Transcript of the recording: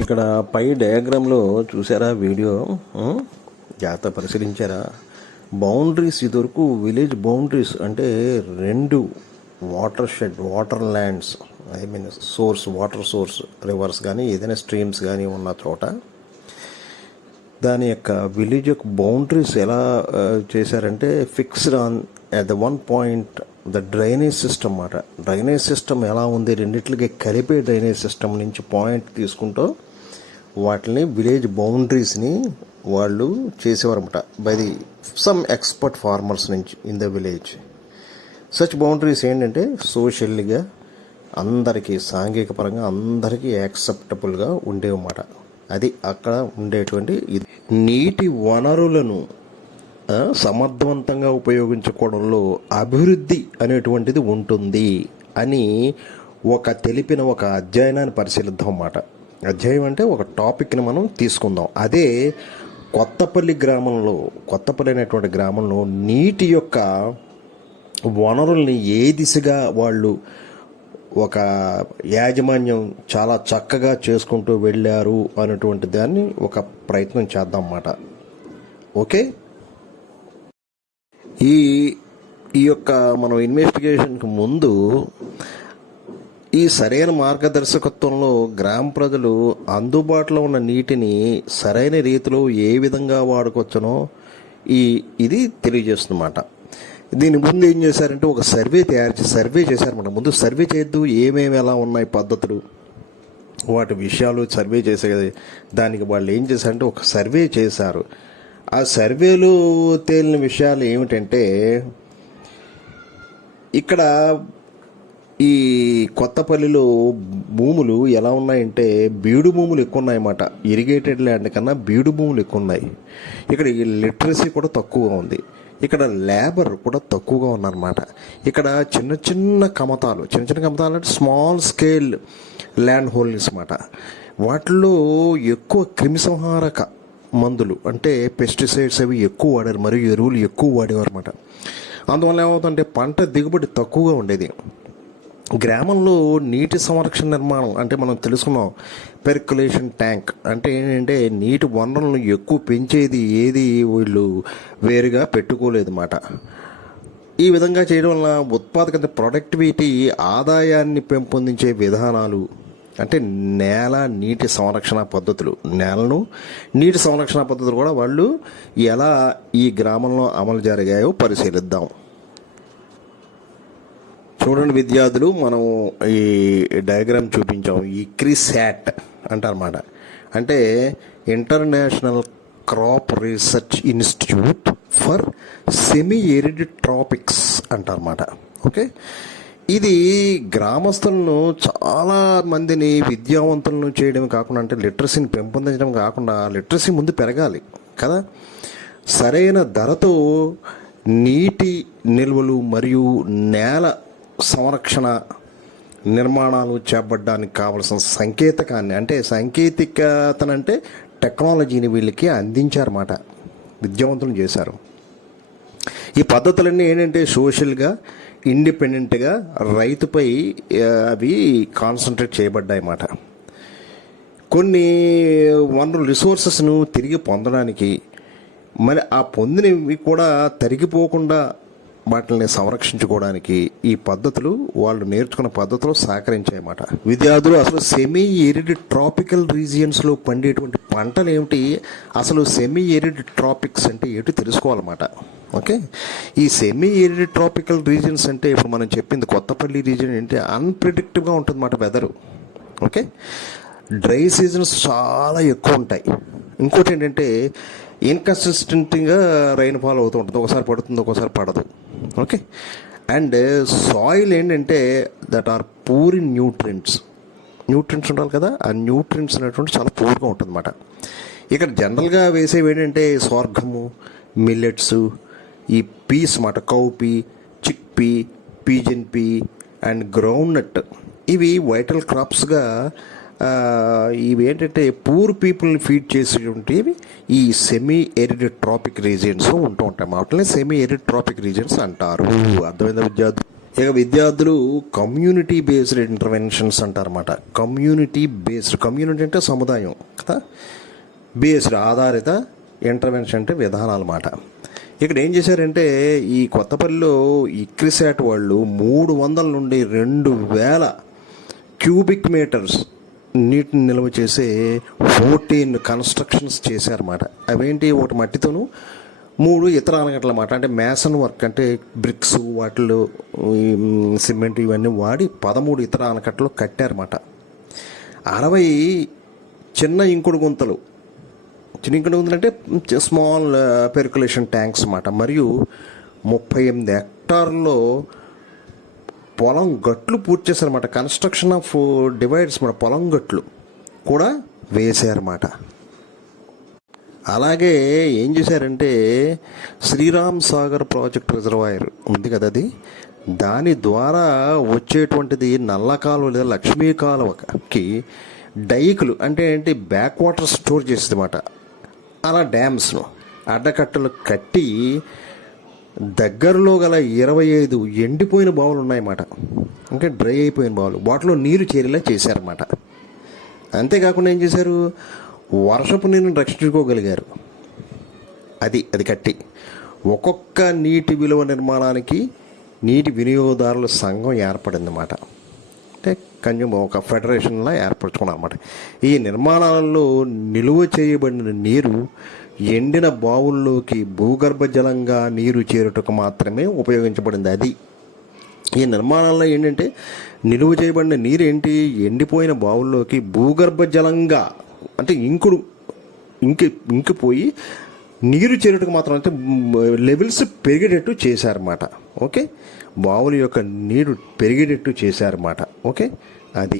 ఇక్కడ పై డయాగ్రామ్లో చూసారా వీడియో? జాగ్రత్త పరిశీలించారా? బౌండరీస్ ఇదివరకు విలేజ్ బౌండరీస్ అంటే రెండు water lands, source, water source, reverse కానీ ఏదైనా స్ట్రీమ్స్ కానీ ఉన్న చోట దాని యొక్క విలేజ్ యొక్క బౌండరీస్ ఎలా చేశారంటే fixed on at the one point the drainage system అన్నమాట. డ్రైనేజ్ సిస్టమ్ ఎలా ఉంది, రెండిట్లకి కలిపే డ్రైనేజ్ సిస్టమ్ నుంచి పాయింట్ తీసుకుంటూ వాటిని విలేజ్ బౌండరీస్ని వాళ్ళు చేసేవారన్నమాట by the some expert farmers నుంచి in the village. Such boundaries ఏంటంటే సోషల్గా అందరికీ, సాంఘిక పరంగా అందరికీ యాక్సెప్టబుల్గా ఉండేవన్నమాట. అది అక్కడ ఉండేటువంటి నీటి వనరులను సమర్థవంతంగా ఉపయోగించుకోవడంలో అభివృద్ధి అనేటువంటిది ఉంటుంది అని తెలిపిన ఒక అధ్యయనాన్ని పరిశీలిద్దాం అన్నమాట. అధ్యాయం అంటే ఒక టాపిక్ని మనం తీసుకుందాం. అదే కొత్తపల్లి అనేటువంటి గ్రామంలో నీటి యొక్క వనరుల్ని ఏ దిశగా వాళ్ళు ఒక యాజమాన్యం చాలా చక్కగా చేసుకుంటూ వెళ్ళారు అనేటువంటి దాన్ని ఒక ప్రయత్నం చేద్దాం అన్నమాట. ఓకే, ఈ యొక్క మనం ఇన్వెస్టిగేషన్కి ముందు ఈ సరైన మార్గదర్శకత్వంలో గ్రామ ప్రజలు అందుబాటులో ఉన్న నీటిని సరైన రీతిలో ఏ విధంగా వాడుకోవచ్చునో ఇది తెలియజేస్తుందన్నమాట. దీని ముందు ఏం చేశారంటే ఒక సర్వే చేశారన్నమాట. ముందు సర్వే చేయొద్దు, ఏమేమి ఎలా ఉన్నాయి పద్ధతులు, వాటి విషయాలు సర్వే చేసే దానికి వాళ్ళు ఏం చేశారంటే ఒక సర్వే చేశారు. ఆ సర్వేలో తేలిన విషయాలు ఏమిటంటే ఇక్కడ ఈ కొత్తపల్లిలో భూములు ఎలా ఉన్నాయంటే బీడు భూములు ఎక్కువ ఉన్నాయన్నమాట. ఇరిగేటెడ్ ల్యాండ్ కన్నా బీడు భూములు ఎక్కువ ఉన్నాయి. ఇక్కడ లిటరసీ కూడా తక్కువగా ఉంది. ఇక్కడ లేబర్ కూడా తక్కువగా ఉన్నారన్నమాట. ఇక్కడ చిన్న చిన్న కమతాలు అంటే స్మాల్ స్కేల్ ల్యాండ్ హోల్డింగ్స్ అన్నమాట. వాటిలో ఎక్కువ క్రిమిసంహారక మందులు అంటే పెస్టిసైడ్స్ అవి ఎక్కువ వాడారు, మరియు ఎరువులు ఎక్కువ వాడేవారు అన్నమాట. అందువల్ల ఏమవుతుందంటే పంట దిగుబడి తక్కువగా ఉండేది. గ్రామంలో నీటి సంరక్షణ నిర్మాణం అంటే మనం తెలుసుకున్నాం పెర్కులేషన్ ట్యాంక్ అంటే ఏంటంటే నీటి వనరులను ఎక్కువ పెంచేది ఏది వీళ్ళు వేరుగా పెట్టుకోలేదు అన్నమాట. ఈ విధంగా చేయడం వల్ల ఉత్పాదకత, ప్రొడక్టివిటీ, ఆదాయాన్ని పెంపొందించే విధానాలు అంటే నీటి సంరక్షణ పద్ధతులు, నీటి సంరక్షణ పద్ధతులు కూడా వాళ్ళు ఎలా ఈ గ్రామంలో అమలు జరిగాయో పరిశీలిద్దాం. చూడండి విద్యార్థులు, మనం ఈ డయాగ్రామ్ చూపించాం. ICRISAT అంటారన్నమాట. అంటే international crop research institute for semi arid tropics అంటారన్నమాట. ఓకే, ఇది గ్రామస్తులను చాలా మందిని విద్యావంతులను చేయడం కాకుండా, అంటే లిటరసీని పెంపొందించడం కాకుండా, లిటరసీ ముందు పెరగాలి కదా, సరైన ధరతో నీటి నిల్వలు మరియు నేల సంరక్షణ నిర్మాణాలు చేపట్టడానికి కావలసిన సాంకేతికతనంటే టెక్నాలజీని వీళ్ళకి అందించారన్నమాట, విద్యావంతులు చేశారు. ఈ పద్ధతులన్నీ ఏంటంటే సోషల్గా, ఇండిపెండెంట్గా రైతుపై అవి కాన్సన్ట్రేట్ చేయబడ్డాయి అన్నమాట. కొన్ని వనరు రిసోర్సెస్ను తిరిగి పొందడానికి, మరి ఆ పొందినవి కూడా తరిగిపోకుండా వాటిని సంరక్షించుకోవడానికి ఈ పద్ధతులు, వాళ్ళు నేర్చుకున్న పద్ధతులు సహకరించాయన్నమాట. విద్యార్థులు, అసలు సెమీ ఎరిడ్ ట్రాపికల్ రీజియన్స్లో పండేటువంటి పంటలు ఏమిటి, అసలు సెమీ ఎరిడ్ ట్రాపిక్స్ అంటే ఏంటో తెలుసుకోవాలన్నమాట. ఓకే, ఈ సెమీ ఎరిడ్ ట్రాపికల్ రీజియన్స్ అంటే ఇప్పుడు మనం చెప్పింది కొత్తపల్లి రీజియన్ అంటే అన్ప్రిడిక్టివ్గా ఉంటుంది అన్నమాట వెదరు. ఓకే, డ్రై సీజన్స్ చాలా ఎక్కువ ఉంటాయి. ఇంకోటి ఏంటంటే ఇన్కన్సిస్టెంట్గా రైన్ఫాల్ అవుతూ ఉంటుంది, ఒకసారి పడుతుంది ఒకసారి పడదు. ఓకే, అండ్ సాయిల్ ఏంటంటే that are poor in nutrients ఉండాలి కదా, ఆ న్యూట్రియంట్స్ అనేటువంటి చాలా పూర్గా ఉంటుంది అన్నమాట. ఇక్కడ జనరల్గా వేసేవి ఏంటంటే స్వర్గము, మిల్లెట్స్, ఈ పీస్ అన్నమాట, cowpea, chickpea, pigeon pea and groundnut, ఇవి వైటల్ క్రాప్స్గా ఇవి ఏంటంటే పూర్ పీపుల్ని ఫీడ్ చేసేటువంటివి ఈ సెమీ ఎరిడ్ ట్రాపిక్ రీజియన్స్ ఉంటూ ఉంటాయి. వాటిని సెమీ ఎరిడ్ ట్రాపిక్ రీజియన్స్ అంటారు. అర్థమైందా విద్యార్థులు? ఇక విద్యార్థులు కమ్యూనిటీ బేస్డ్ ఇంటర్వెన్షన్స్ అంటారన్నమాట. కమ్యూనిటీ అంటే సముదాయం కదా, బేస్డ్ ఆధారిత ఇంటర్వెన్షన్ అంటే విధానాలు అన్నమాట. ఇక్కడ ఏం చేశారంటే ఈ కొత్తపల్లిలో ఇక్రిసాట్ వాళ్ళు 300 నుండి 2000 క్యూబిక్ మీటర్స్ నీటిని నిల్వ చేసే 14 కన్స్ట్రక్షన్స్ చేశారన్నమాట. అవేంటి, ఒకటి మట్టితోనూ 3 ఇతర ఆనకట్టలు అన్నమాట. అంటే మ్యాసన్ వర్క్ అంటే బ్రిక్స్ వాటిలో సిమెంట్ ఇవన్నీ వాడి 13 ఇతర ఆనకట్టలు కట్టారన్నమాట. 60 చిన్న ఇంకుడు గుంతలు అంటే స్మాల్ పెర్కులేషన్ ట్యాంక్స్ అన్నమాట. మరియు 38 హెక్టార్లో పొలం గట్లు పూర్తి చేశారన్నమాట. కన్స్ట్రక్షన్ ఆఫ్ డివైడ్స్ మన పొలం గట్లు కూడా వేశారన్నమాట. అలాగే ఏం చేశారంటే శ్రీరామ్ సాగర్ ప్రాజెక్ట్ రిజర్వాయర్ ఉంది కదా, దాని ద్వారా వచ్చేటువంటిది నల్ల కాలువ లేదా లక్ష్మీ కాలువకి డైకులు అంటే ఏంటి, బ్యాక్ వాటర్ స్టోర్ చేసేది అన్నమాట. అలా డ్యామ్స్ను అడ్డకట్టలు కట్టి దగ్గరలో గల 25 ఎండిపోయిన బావులు ఉన్నాయన్నమాట. ఇంకా డ్రై అయిపోయిన బావులు, వాటిలో నీరు చేరేలా చేశారన్నమాట. అంతేకాకుండా ఏం చేశారు, వర్షపు నీరుని రక్షించుకోగలిగారు. అది కట్టి ఒక్కొక్క నీటి విలువ నిర్మాణానికి నీటి వినియోగదారుల సంఘం ఏర్పడిందన్నమాట. అంటే ఒక ఫెడరేషన్లా ఏర్పరచుకున్నాం అన్నమాట. ఈ నిర్మాణాలలో నిలువ చేయబడిన నీరు ఎండిన బావుల్లోకి భూగర్భ జలంగా నీరు చేరుటకు మాత్రమే ఉపయోగించబడింది. అది ఈ నిర్మాణాల్లో ఏంటంటే నిలువ చేయబడిన నీరు ఏంటి, ఎండిపోయిన బావుల్లోకి భూగర్భ జలంగా అంటే ఇంకిపోయి నీరు చేరుటకు మాత్రం అంటే లెవెల్స్ పెరిగేటట్టు చేశారన్నమాట. ఓకే, బావుల యొక్క నీరు పెరిగేటట్టు చేశారన్నమాట. ఓకే, అది